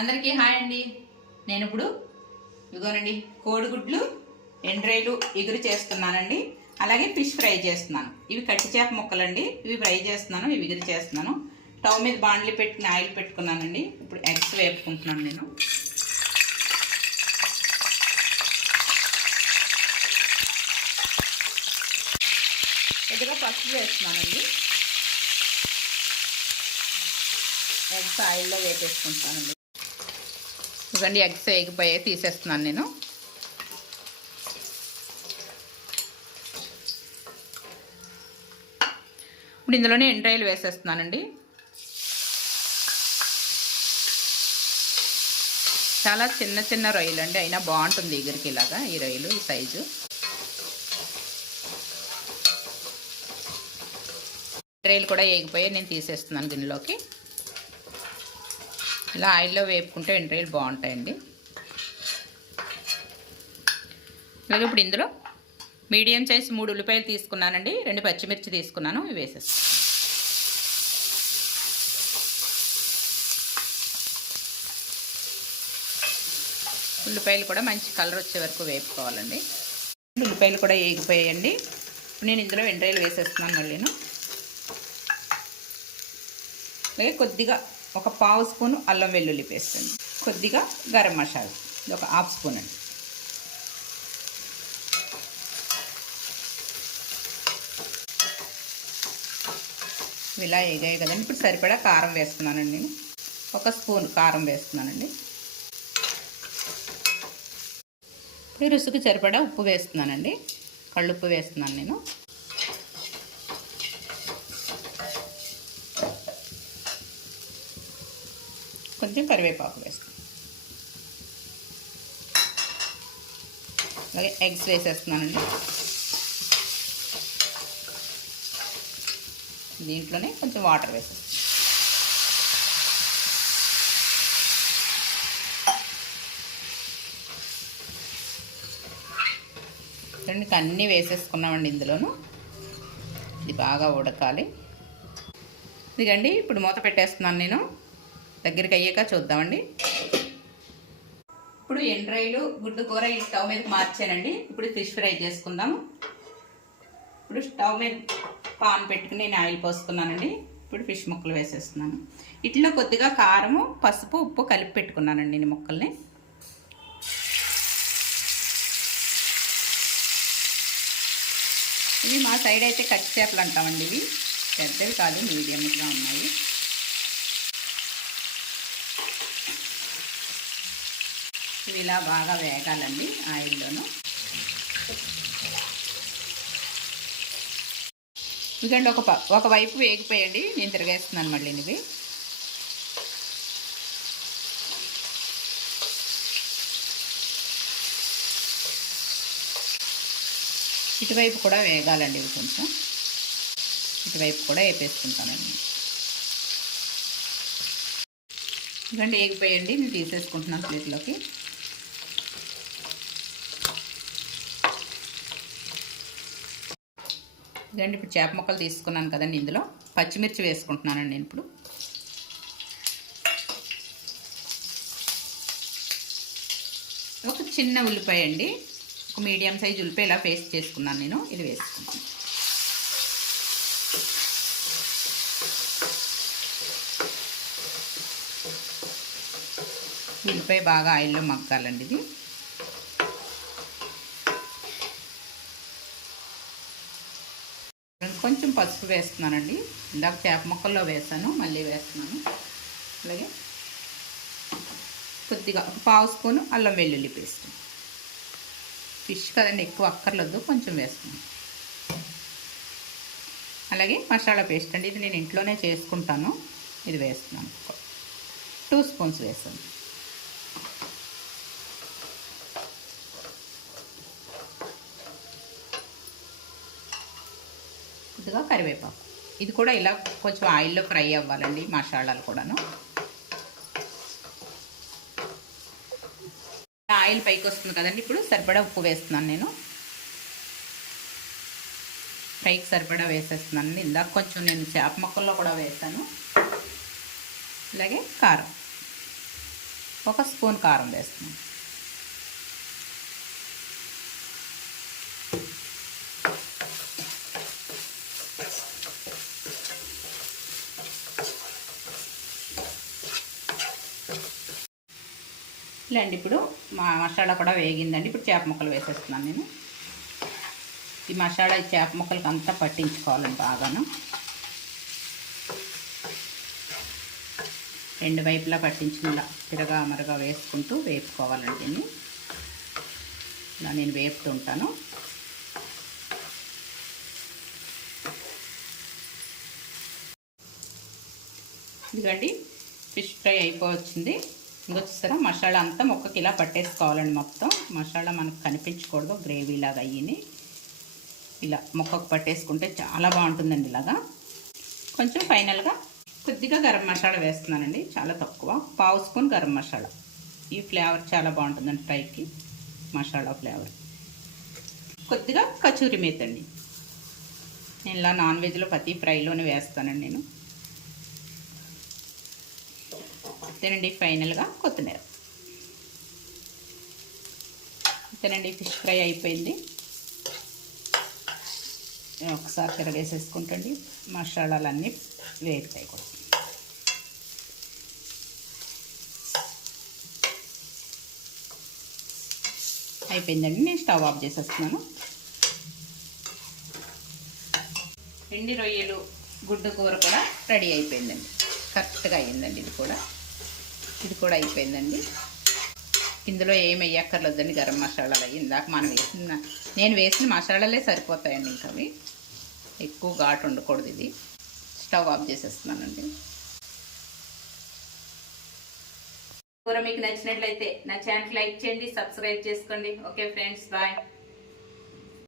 అందరికీ హాయ్ అండి. నేను ఇప్పుడు ఇదిగోనండి కోడిగుడ్లు ఎండ్రాయిలు ఎగురు చేస్తున్నానండి. అలాగే ఫిష్ ఫ్రై చేస్తున్నాను. ఇవి కట్టి చేప ముక్కలండి. ఇవి ఫ్రై చేస్తున్నాను, ఇవి ఎగురు చేస్తున్నాను. స్టవ్ మీద బాండ్లీ పెట్టుకుని ఆయిల్ పెట్టుకున్నానండి. ఇప్పుడు ఎగ్స్ వేపుకుంటున్నాను నేను. కొద్దిగా పసుపు వేస్తున్నానండి. ఎగ్స్ ఆయిల్లో వేపేసుకుంటానండి. ఇవ్వండి ఎగ్స్ వేగిపోయి తీసేస్తున్నాను నేను. ఇప్పుడు ఇందులోనే ఎండ్రాయిలు వేసేస్తున్నానండి. చాలా చిన్న చిన్న రొయ్యలు అండి, అయినా బాగుంటుంది ఎగురికి ఇలాగా ఈ రొయ్యలు ఈ సైజు. ఎండ్రాయిలు కూడా వేగిపోయి నేను తీసేస్తున్నాను గిన్నెలోకి. ఇలా ఆయిల్లో వేపుకుంటే ఎండ్రాయిలు బాగుంటాయండి. అలాగే ఇప్పుడు ఇందులో మీడియం సైజ్ 3 ఉల్లిపాయలు తీసుకున్నానండి, 2 పచ్చిమిర్చి తీసుకున్నాను, ఇవి వేసేస్తాను. ఉల్లిపాయలు కూడా మంచి కలర్ వచ్చే వరకు వేపుకోవాలండి. ఉల్లిపాయలు కూడా వేగిపోయాయండి. నేను ఇందులో ఎండ్రాయిలు వేసేస్తున్నాను మళ్ళీను. అలాగే కొద్దిగా ఒక 1/2 స్పూను అల్లం వెల్లుల్లి పేస్ట్ అండి, కొద్దిగా గరం మసాలా, ఇది ఒక 1/2 స్పూన్ అండి. ఇలా వేగాయి కదండి. ఇప్పుడు సరిపడా కారం వేస్తున్నానండి. నేను 1 స్పూన్ కారం వేస్తున్నానండి. ఇప్పుడు రుసుకు సరిపడా ఉప్పు వేస్తున్నానండి. కళ్ళుప్పు వేస్తున్నాను నేను. కొంచెం కరివేపాకు వేస్తాను. అలాగే ఎగ్స్ వేసేస్తున్నానండి. దీంట్లోనే కొంచెం వాటర్ వేసేస్తాను. ఇంకా అన్నీ వేసేసుకున్నామండి ఇందులోను. ఇది బాగా ఉడకాలి. ఇదిగండి ఇప్పుడు మూత పెట్టేస్తున్నాను నేను. దగ్గరికి అయ్యాక చూద్దామండి. ఇప్పుడు ఎండ్రాయిలు గుడ్డు కూర ఈ స్టవ్ మీద మార్చానండి. ఇప్పుడు ఫిష్ ఫ్రై చేసుకుందాము. ఇప్పుడు స్టవ్ మీద పాన్ పెట్టుకుని నేను ఆయిల్ పోసుకున్నానండి. ఇప్పుడు ఫిష్ ముక్కలు వేసేస్తున్నాను. ఇట్లో కొద్దిగా కారము, పసుపు, ఉప్పు కలిపి పెట్టుకున్నానండి నేను ముక్కల్ని. ఇవి మా సైడ్ అయితే కట్టి చేపలు అంటామండి. ఇవి పెద్దవి కాదు, మీడియంగా ఉన్నాయి. ఇవి ఇలా బాగా వేగాలండి ఆయిల్లోను. ఎందుకంటే ఒక వైపు వేగిపోయండి, నేను తిరగేస్తున్నాను మళ్ళీ. ఇవి ఇటువైపు కూడా వేగాలండి. ఇవి కొంచెం ఇటువైపు కూడా వేపేసుకుంటానండి. ఎందుకంటే వేగిపోయండి, నేను తీసేసుకుంటున్నాను ప్లేట్లోకి. ఇదండి ఇప్పుడు చేప ముక్కలు తీసుకున్నాను కదండి, ఇందులో పచ్చిమిర్చి వేసుకుంటున్నానండి నేను ఇప్పుడు. ఒక చిన్న ఉల్లిపాయ అండి, ఒక మీడియం సైజ్ ఉల్లిపాయ ఇలా పేస్ట్ చేసుకున్నాను నేను. ఇది వేసుకుంటాను. ఉల్లిపాయ బాగా ఆయిల్లో మగ్గాలండి. ఇది కొంచెం పసుపు వేస్తున్నానండి. ఇందాక చేప ముక్కల్లో వేసాను, మళ్ళీ వేస్తున్నాను. అలాగే కొద్దిగా ఒక 1/2 స్పూను అల్లం వెల్లుల్లి పేస్ట్. ఫిష్ కదండి, ఎక్కువ అక్కర్లేదు, కొంచెం వేస్తున్నాను. అలాగే మసాలా పేస్ట్ అండి, ఇది నేను ఇంట్లోనే చేసుకుంటాను. ఇది వేస్తున్నాను, 2 స్పూన్స్ వేస్తాను. కొద్దిగా కరివేపాకు. ఇది కూడా ఇలా కొంచెం ఆయిల్లో ఫ్రై అవ్వాలండి, మసాలాలు కూడాను. ఆయిల్ పైకి వస్తుంది కదండి. ఇప్పుడు సరిపడా ఉప్పు వేస్తున్నాను నేను. ఫ్రైకి సరిపడా వేసేస్తున్నాను. ఇందాక కొంచెం నేను చేప ముక్కల్లో కూడా వేసాను. అలాగే కారం. 1 స్పూన్ కారం వేస్తున్నాను. ఇలాంటి ఇప్పుడు మా మసాలా కూడా వేగిందండి. ఇప్పుడు చేప ముక్కలు వేసేస్తున్నాను నేను. ఈ మసాలా ఈ చేప ముక్కలకి అంతా పట్టించుకోవాలండి బాగాను. 2 వైపులా పట్టించుకునేలా తిరగా మరగా వేసుకుంటూ వేపుకోవాలండి దీన్ని. ఇలా నేను వేపుతుంటాను. ఇదిగండి ఫిష్ ఫ్రై అయిపోవచ్చింది. ఇంకొచ్చేసరా మసాలా అంతా ముక్కకి ఇలా పట్టేసుకోవాలండి. మొత్తం మసాలా మనకు కనిపించకూడదు, గ్రేవీలాగా అయ్యి ఇలా ముక్కకు పట్టేసుకుంటే చాలా బాగుంటుందండి. ఇలాగా కొంచెం ఫైనల్గా కొద్దిగా గరం మసాలా వేస్తున్నానండి, చాలా తక్కువ, 1/2 స్పూన్ గరం మసాలా. ఈ ఫ్లేవర్ చాలా బాగుంటుందండి ఫ్రైకి, మసాలా ఫ్లేవర్. కొద్దిగా కచూరి మేతి అండి. నేను ఇలా నాన్ వెజ్లో ప్రతి ఫ్రైలోనే వేస్తానండి నేను. అంతేనండి. ఫైనల్గా కొత్తిమీర. అంతేనండి, ఫిష్ ఫ్రై అయిపోయింది. ఒకసారి తిరగేసేసుకుంటండి, మసాలాలన్నీ వేగుతాయి కూడా. అయిపోయిందండి, నేను స్టవ్ ఆఫ్ చేసేస్తున్నాను. ఎండి రొయ్యలు గుడ్డు కూర కూడా రెడీ అయిపోయిందండి. కరెక్ట్గా అయ్యిందండి. ఇది కూడా అయిపోయిందండి. ఇందులో ఏమి వేయక్కర్లేదండి, గరం మసాలాలు అయ్యి ఇందాక నేను వేసిన మసాలాలే సరిపోతాయండి. ఇంకా అవి ఎక్కువ ఘాటు ఉండకూడదు. ఇది స్టవ్ ఆఫ్ చేసేస్తున్నానండి. కూర మీకు నచ్చినట్లయితే నా ఛానల్ లైక్ చేయండి, సబ్స్క్రైబ్ చేసుకోండి. Okay friends, bye.